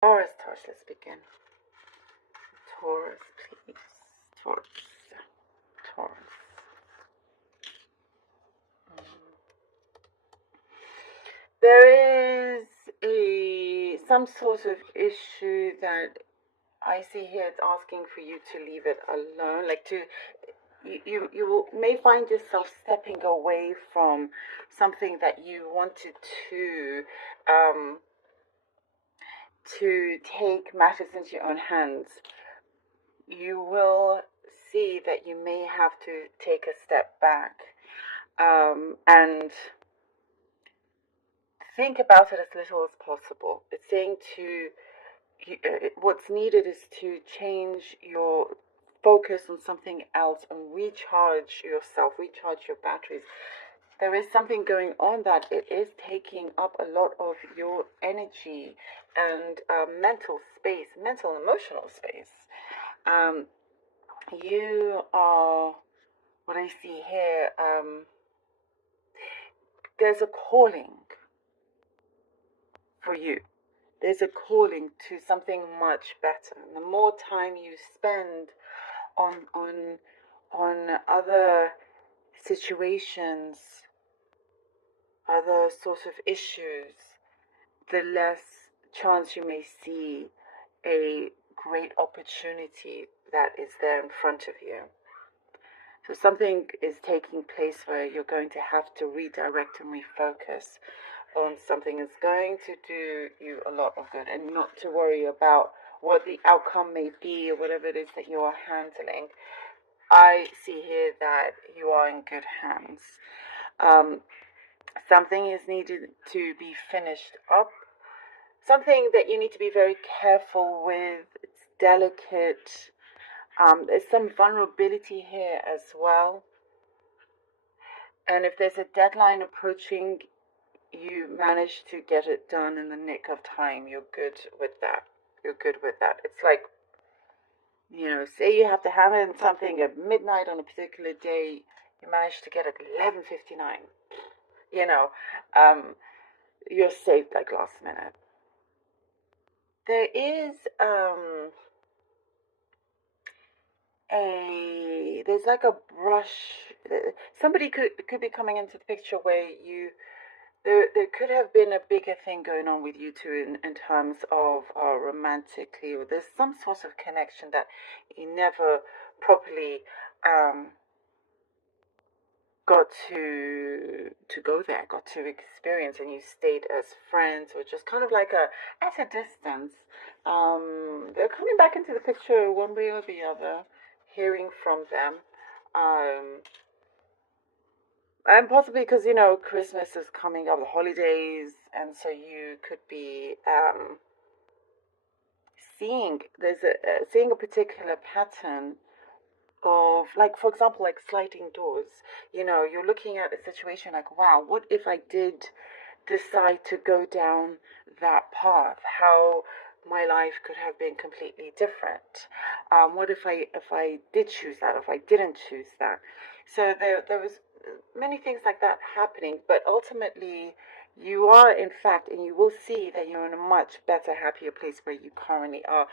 Taurus, let's begin. Taurus, please. Taurus. There is some sort of issue that I see here. It's asking for you to leave it alone, like you may find yourself stepping away from something that you wanted um, to take matters into your own hands. You will see that you may have to take a step back and think about it as little as possible. It's saying what's needed is to change your focus on something else and recharge yourself, recharge your batteries. There is something going on that it is taking up a lot of your energy and mental space, mental and emotional space. You are, what I see here, there's a calling for you. There's a calling to something much better. And the more time you spend on other situations, other sorts of issues, the less chance you may see a great opportunity that is there in front of you. So something is taking place where you're going to have to redirect and refocus on something that's going to do you a lot of good, and not to worry about what the outcome may be or whatever it is that you are handling. I see here that you are in good hands. Something is needed to be finished up. Something that you need to be very careful with. It's delicate. There's some vulnerability here as well. And if there's a deadline approaching, you manage to get it done in the nick of time. You're good with that. It's like, say you have to hand in something at midnight on a particular day, you manage to get it at 11:59. You're saved like last minute. There is there's like a brush. Somebody could be coming into the picture where there could have been a bigger thing going on with you two in terms of romantically, or there's some sort of connection that you never properly got to go there, got to experience, and you stayed as friends or just kind of like at a distance. They're coming back into the picture one way or the other, hearing from them. And possibly because, Christmas is coming up, the holidays, and so you could be seeing a particular pattern of, like, for example, like sliding doors. You're looking at a situation like, wow, what if I did decide to go down that path? How my life could have been completely different. What if I did choose that? If I didn't choose that? So there was many things like that happening, but ultimately you are, in fact, and you will see that you're in a much better, happier place where you currently are,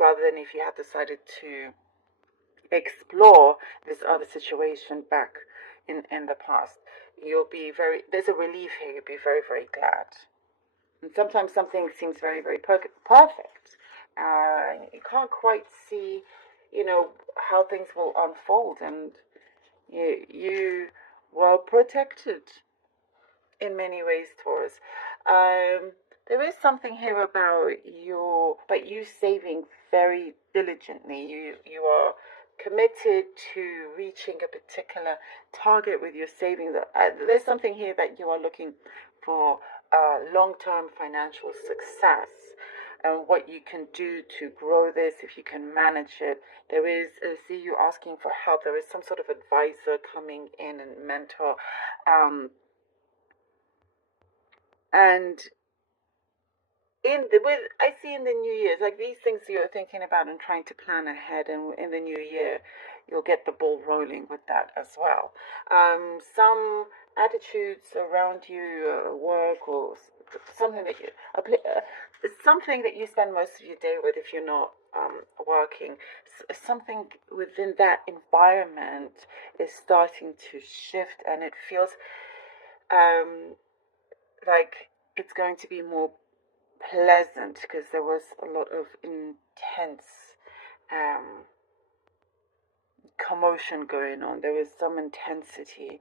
rather than if you had decided to explore this other situation back in the past. There's a relief here. You'll be very, very glad. And sometimes something seems very, very perfect. You can't quite see, how things will unfold, and you were protected in many ways, Taurus. There is something here about you saving very diligently. You are committed to reaching a particular target with your savings. There's something here that you are looking for long-term financial success, and what you can do to grow this, if you can manage it. There is, see you asking for help. There is some sort of advisor coming in and mentor. And I see in the new year, like these things you're thinking about and trying to plan ahead, and in the new year, you'll get the ball rolling with that as well. Some attitudes around you, work, or something that you something that you spend most of your day with if you're not working. Something within that environment is starting to shift, and it feels like it's going to be more pleasant because there was a lot of intense commotion going on. There was some intensity.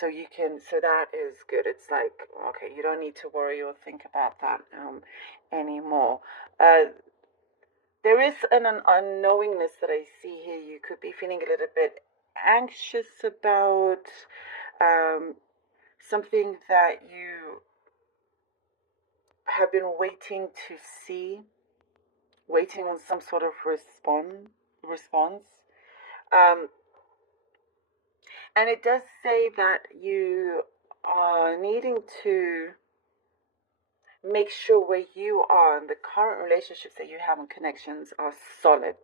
So that is good. It's like, okay, you don't need to worry or think about that anymore. There is an unknowingness that I see here. You could be feeling a little bit anxious about something that you have been waiting to see, waiting on some sort of response. And it does say that you are needing to make sure where you are and the current relationships that you have and connections are solid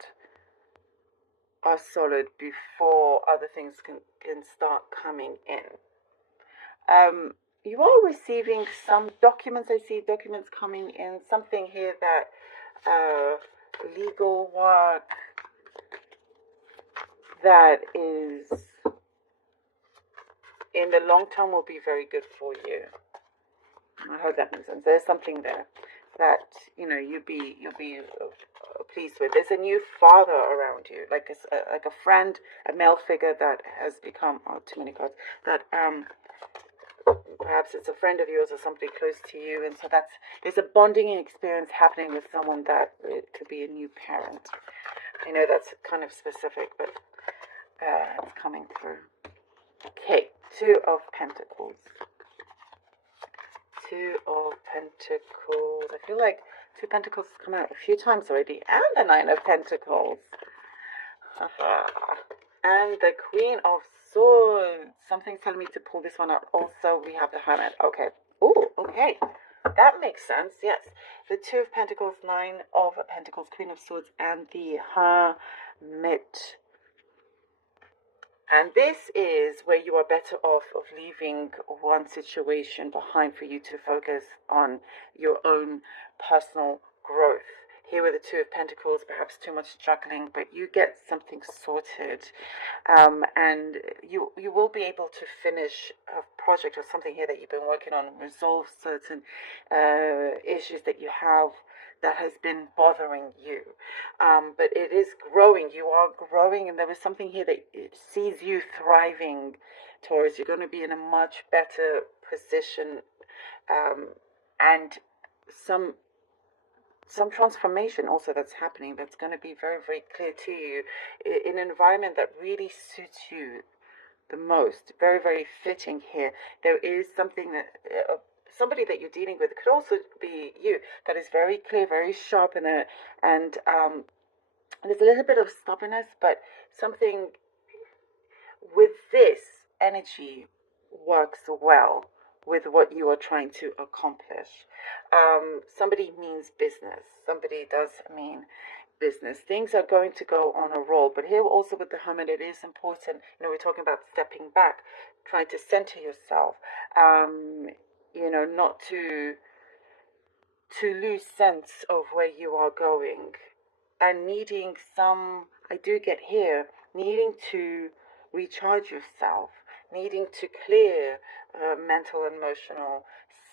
before other things can start coming in. You are receiving some documents. I see documents coming in, something here that legal work that is in the long term will be very good for you. I hope that makes sense. There's something there that you'll be pleased with. There's a new father around you, like a friend, a male figure that has become too many cards. That perhaps it's a friend of yours or somebody close to you, and so there's a bonding experience happening with someone that it could be a new parent. I know that's kind of specific, but it's coming through. Okay, Two of Pentacles. Two of Pentacles. I feel like Two Pentacles has come out a few times already. And the Nine of Pentacles. And the Queen of Swords. Something's telling me to pull this one out. Also, we have the Hermit. Okay. Oh, okay. That makes sense, yes. The Two of Pentacles, Nine of Pentacles, Queen of Swords, and the Hermit. And this is where you are better off of leaving one situation behind for you to focus on your own personal growth. Here with the Two of Pentacles, perhaps too much juggling, but you get something sorted. And you will be able to finish a project or something here that you've been working on, resolve certain issues that you have that has been bothering you. But it is growing. You are growing, and there is something here that sees you thriving, Taurus. You're going to be in a much better position, and some transformation also that's happening that's going to be very, very clear to you in an environment that really suits you the most. Very, very fitting here. There is something that somebody that you're dealing with, it could also be you, that is very clear, very sharp, and there's a little bit of stubbornness, but something with this energy works well with what you are trying to accomplish. Somebody means business. Somebody does mean business. Things are going to go on a roll. But here also with the Hermit, it is important. We're talking about stepping back, trying to center yourself. Not to lose sense of where you are going, and needing I do get here, needing to recharge yourself, needing to clear mental and emotional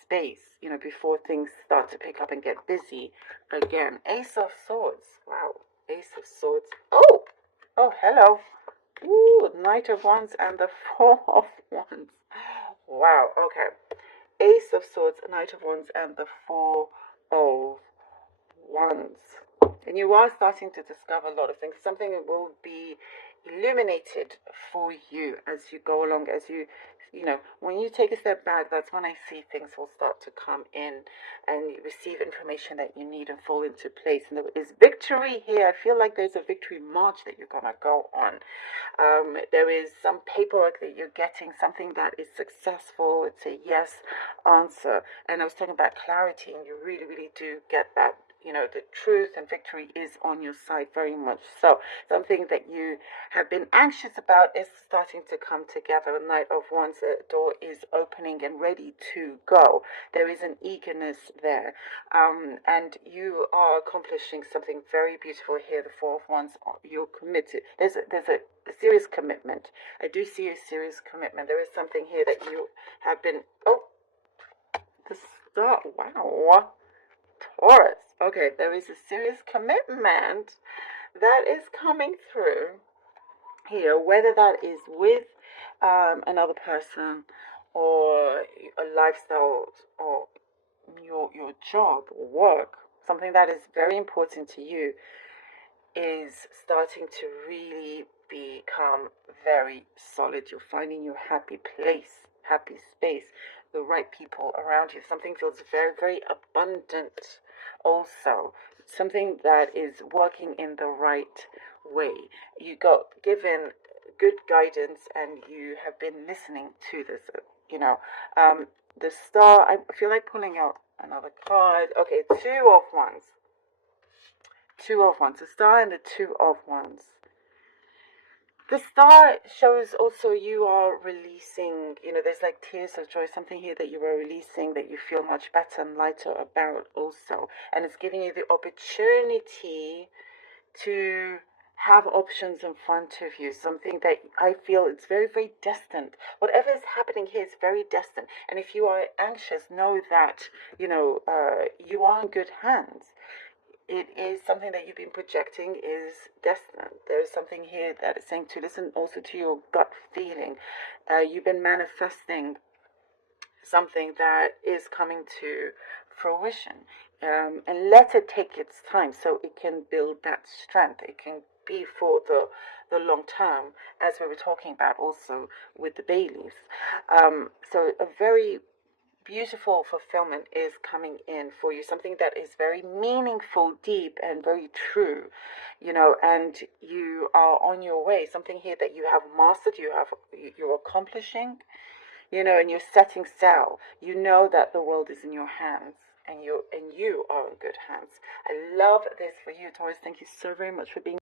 space, before things start to pick up and get busy again. Ace of Swords. Wow. Ace of Swords. Oh, hello. Ooh, Knight of Wands and the Four of Wands. Wow, okay. Ace of Swords, Knight of Wands, and the Four of Wands. And you are starting to discover a lot of things. Something will be illuminated for you as you go along, as you when you take a step back, that's when I see things will start to come in and you receive information that you need and fall into place. And there is victory here. I feel like there's a victory march that you're going to go on. There is some paperwork that you're getting, something that is successful. It's a yes answer. And I was talking about clarity, and you really, really do get that the truth and victory is on your side very much. So something that you have been anxious about is starting to come together. A Knight of Wands, a door is opening and ready to go. There is an eagerness there, and you are accomplishing something very beautiful here. The Four of Wands, you're committed. There's a serious commitment. I do see a serious commitment. There is something here that you have been. Oh, the star! Wow. Taurus. Okay, there is a serious commitment that is coming through here, whether that is with another person or a lifestyle or your job or work. Something that is very important to you is starting to really become very solid. You're finding your happy place, happy space, the right people around you. Something feels very, very abundant also. Something that is working in the right way. You got given good guidance and you have been listening to this, the star, I feel like pulling out another card. Okay, Two of Wands. Two of Wands, the star and the Two of Wands. The star shows also you are releasing, there's like tears of joy, something here that you are releasing that you feel much better and lighter about also. And it's giving you the opportunity to have options in front of you, something that I feel it's very, very destined. Whatever is happening here is very destined. And if you are anxious, know that, you are in good hands. It is something that you've been projecting is destined. There is something here that is saying to listen also to your gut feeling. You've been manifesting something that is coming to fruition. And let it take its time so it can build that strength. It can be for the long term, as we were talking about also with the bay leaves. So a very beautiful fulfillment is coming in for you, something that is very meaningful, deep, and very true, and you are on your way, something here that you have mastered, you're accomplishing, and you're setting sail. You know that the world is in your hands, and you are in good hands. I love this for you, Taurus. Thank you so very much for being